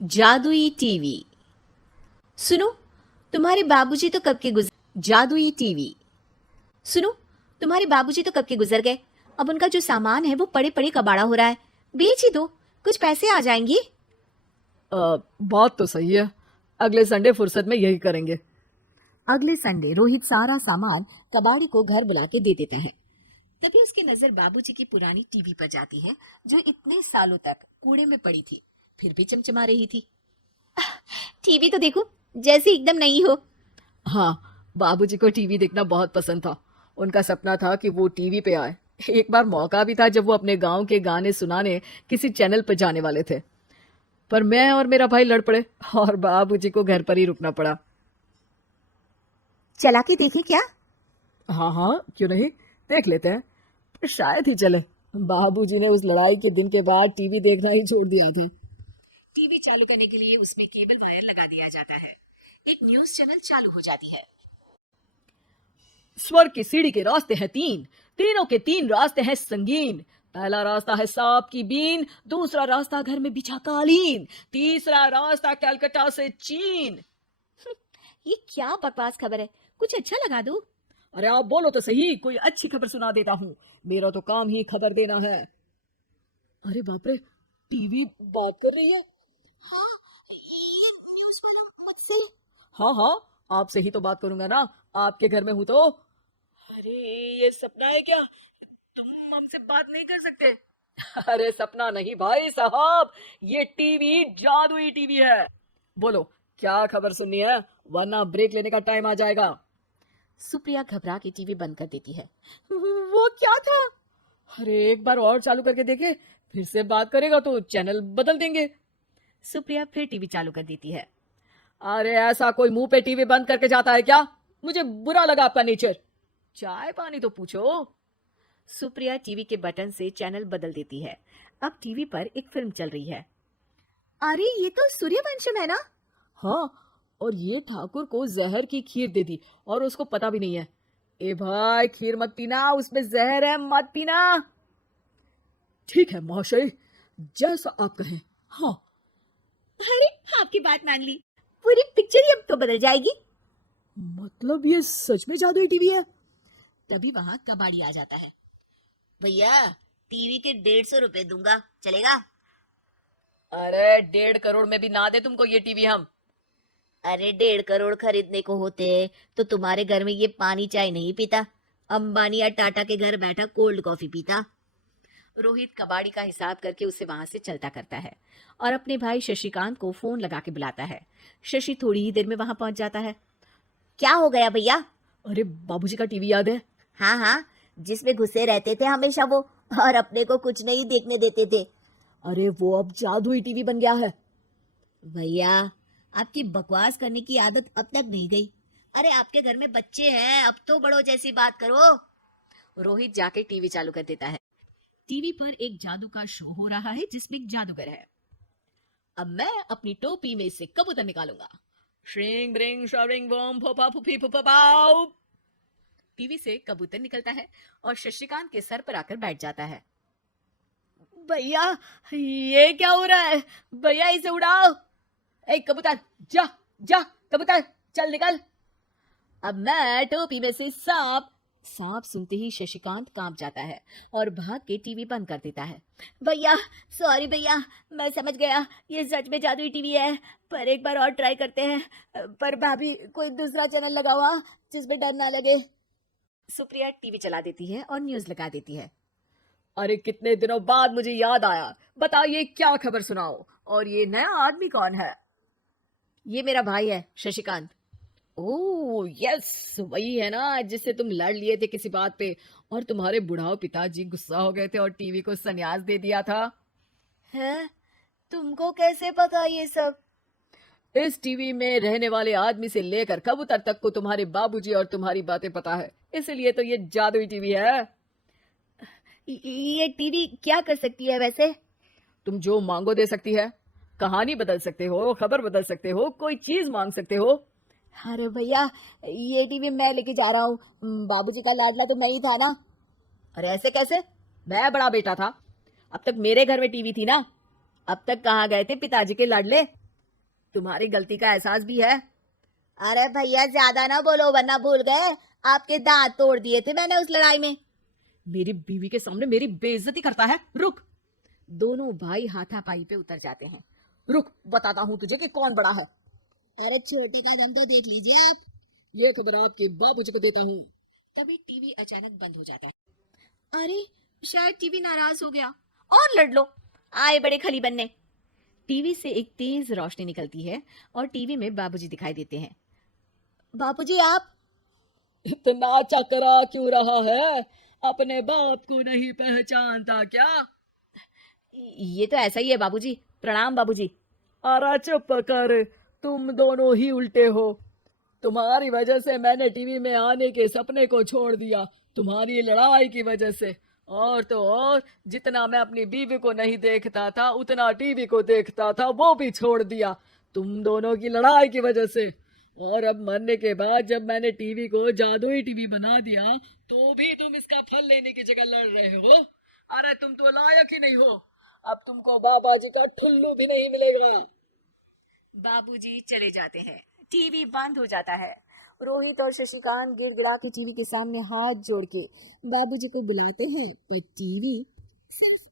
जादुई टीवी। सुनो, तुम्हारे बाबूजी तो कब के गुजर जादुई टीवी। सुनो, तुम्हारे बाबूजी तो कब के गुजर गए। अब उनका जो सामान है वो पड़े पड़े कबाड़ा हो रहा है। बेच ही दो, कुछ पैसे आ जाएंगे। बात तो सही है। अगले संडे फुर्सत में यही करेंगे। अगले संडे रोहित सारा सामान कबाड़ी को घर बुला के दे देता है। तभी उसकी नजर बाबूजी की पुरानी टीवी पर जाती है, जो इतने सालों तक कूड़े में पड़ी थी, फिर भी चमचमा रही थी। टीवी तो देखो, जैसे एकदम नई हो। हाँ, बाबूजी को टीवी देखना बहुत पसंद था। उनका सपना था कि वो टीवी पे आए। एक बार मौका भी था जब वो अपने गांव के गाने सुनाने किसी चैनल पर जाने वाले थे, पर मैं और मेरा भाई लड़ पड़े और बाबूजी को घर पर ही रुकना पड़ा। चला के देखे क्या? हाँ हाँ, क्यों नहीं, देख लेते हैं। पर शायद ही चले। बाबूजी ने उस लड़ाई के दिन के बाद टीवी देखना ही छोड़ दिया था। टीवी चालू करने के लिए उसमें केबल वायर लगा दिया जाता है। एक न्यूज चैनल चालू हो जाती है। स्वर्ग की सीढ़ी के रास्ते हैं तीन, तीनों के तीन रास्ते हैं संगीन। पहला रास्ता है सांप की बीन, दूसरा रास्ता घर में बिछा कालीन, तीसरा रास्ता कलकत्ता से चीन। ये क्या बकवास खबर है, कुछ अच्छा लगा दो। अरे आप बोलो तो सही, कोई अच्छी खबर सुना देता हूँ। मेरा तो काम ही खबर देना है। अरे बाप रे, टीवी बात कर रही है। मुझसे हाँ हाँ, आपसे ही तो बात करूंगा ना, आपके घर में हूं तो। अरे ये सपना है क्या? तुम हमसे बात नहीं कर सकते? अरे सपना नहीं भाई साहब, ये टीवी जादुई टीवी है। बोलो क्या खबर सुननी है, वरना ब्रेक लेने का टाइम आ जाएगा। सुप्रिया घबरा के टीवी बंद कर देती है। वो क्या था? अरे एक बार और चालू करके देखे, फिर से बात करेगा तो चैनल बदल देंगे। सुप्रिया फिर टीवी चालू कर देती है। अरे ऐसा कोई मुंह पे टीवी बंद करके जाता है क्या? मुझे बुरा लगा आपका नेचर। चाय पानी तो पूछो। सुप्रिया टीवी के बटन से चैनल बदल देती है। अब टीवी पर एक फिल्म चल रही है। अरे ये तो सूर्यवंशम है ना? हाँ, और ये ठाकुर को जहर की खीर दे दी और उसको पता भी नहीं है। ए भाई, खीर मत पीना, उसमें जहर है, मत पीना। ठीक है महाशय, जैसा आप कहें। हाँ। अरे आपकी बात मान ली, पूरी पिक्चर ही अब तो बदल जाएगी। मतलब ये सच में जादुई टीवी है? तभी वहां कबाड़ी आ जाता है। भैया, टीवी के 150 रुपए दूंगा, चलेगा? अरे 1.5 करोड़ में भी ना दे तुमको ये टीवी हम। अरे 1.5 करोड़ खरीदने को होते तो तुम्हारे घर में ये पानी चाय नहीं पीता, अंबानी या टाटा के घर बैठा कोल्ड कॉफी पीता। रोहित कबाड़ी का हिसाब करके उसे वहां से चलता करता है और अपने भाई शशिकांत को फोन लगा के बुलाता है। शशि थोड़ी ही देर में वहां पहुंच जाता है। क्या हो गया भैया? अरे बाबूजी का टीवी याद है? हाँ हाँ, जिसमें घुसे रहते थे हमेशा वो, और अपने को कुछ नहीं देखने देते थे। अरे वो अब जादुई टीवी बन गया है। भैया, आपकी बकवास करने की आदत अब तक नहीं गई। अरे आपके घर में बच्चे हैं, अब तो बड़ों जैसी बात करो। रोहित जाके टीवी चालू कर देता है। टीवी पर एक जादू का शो हो रहा है जिसमें एक जादूगर है। अब मैं अपनी टोपी में से कबूतर निकालूंगा। श्रिंग ब्रिंग शरिंग बम फोपा फुफी फुफा पाउ। टीवी से कबूतर निकलता है और शशिकांत के सर पर आकर बैठ जाता है। भैया, ये क्या हो रहा है? भैया इसे उड़ाओ। ए कबूतर, जा जा, कबूतर चल निकल। अब मैं टोपी में से सांप। सांप सुनते ही शशिकांत कांप जाता है और भाग के टीवी बंद कर देता है। भैया, सॉरी भैया, मैं समझ गया ये सच में जादुई टीवी है, पर एक बार और ट्राई करते हैं। पर भाभी, कोई दूसरा चैनल लगाओ जिसमें डर ना लगे। सुप्रिया टीवी चला देती है और न्यूज लगा देती है। अरे कितने दिनों बाद मुझे याद आया, बताइए क्या खबर सुनाओ। और ये नया आदमी कौन है? ये मेरा भाई है शशिकांत। ओह यस, वही है ना जिससे तुम लड़ लिए थे किसी बात पे और तुम्हारे बुढ़ाओ पिताजी गुस्सा हो गए थे और टीवी को संन्यास दे दिया था। है? तुमको कैसे पता ये सब? इस टीवी में रहने वाले आदमी से लेकर कबूतर तक को तुम्हारे बाबूजी और तुम्हारी बातें पता है, इसलिए तो ये जादुई टीवी है। ये टीवी क्या कर सकती है वैसे? तुम जो मांगो दे सकती है। कहानी बदल सकते हो, खबर बदल सकते हो, कोई चीज मांग सकते हो। अरे भैया, ये टीवी मैं लेके जा रहा हूँ, बाबूजी का लाडला तो मैं ही था ना। अरे ऐसे कैसे? मैं बड़ा बेटा था, अब तक मेरे घर में टीवी थी ना। अब तक कहाँ गए थे पिताजी के लाडले? तुम्हारी गलती का एहसास भी है। अरे भैया ज्यादा ना बोलो वरना भूल गए आपके दांत तोड़ दिए थे मैंने उस लड़ाई में। मेरी बीवी के सामने मेरी बेइज्जती करता है, रुक। दोनों भाई हाथापाई पे उतर जाते हैं। रुक, बताता हूँ तुझे कि कौन बड़ा है। अरे छोटे का दम तो देख लीजिए आप। ये खबर आपके बाबूजी को देता हूँ। तभी टीवी अचानक बंद हो जाता है। अरे शायद टीवी नाराज हो गया। और लड़ लो। आए बड़े खली बनने। टीवी से एक तेज रोशनी निकलती है और टीवी में बाबूजी दिखाई देते हैं। बाबूजी आप। इतना चकरा क्यों रहा है? अपने बाप को नहीं पहचानता क्या? ये तो ऐसा ही है बाबूजी। प्रणाम बाबूजी। अरे चुप कर, तुम दोनों ही उल्टे हो। तुम्हारी वजह से मैंने टीवी में आने के सपने को छोड़ दिया, तुम्हारी लड़ाई की वजह से। और तो और, जितना मैं अपनी बीवी को नहीं देखता था उतना टीवी को देखता था, वो भी छोड़ दिया तुम दोनों की लड़ाई की वजह से। और अब मरने के बाद जब मैंने टीवी को जादुई टीवी बना दिया तो भी तुम इसका फल लेने की जगह लड़ रहे हो। अरे तुम तो लायक ही नहीं हो। अब तुमको बाबा जी का ठुल्लू भी नहीं मिलेगा। बाबूजी चले जाते हैं। टीवी बंद हो जाता है। रोहित और शशिकांत गिड़गिड़ा के टीवी के सामने हाथ जोड़ के बाबूजी को बुलाते हैं पर टीवी सिर्फ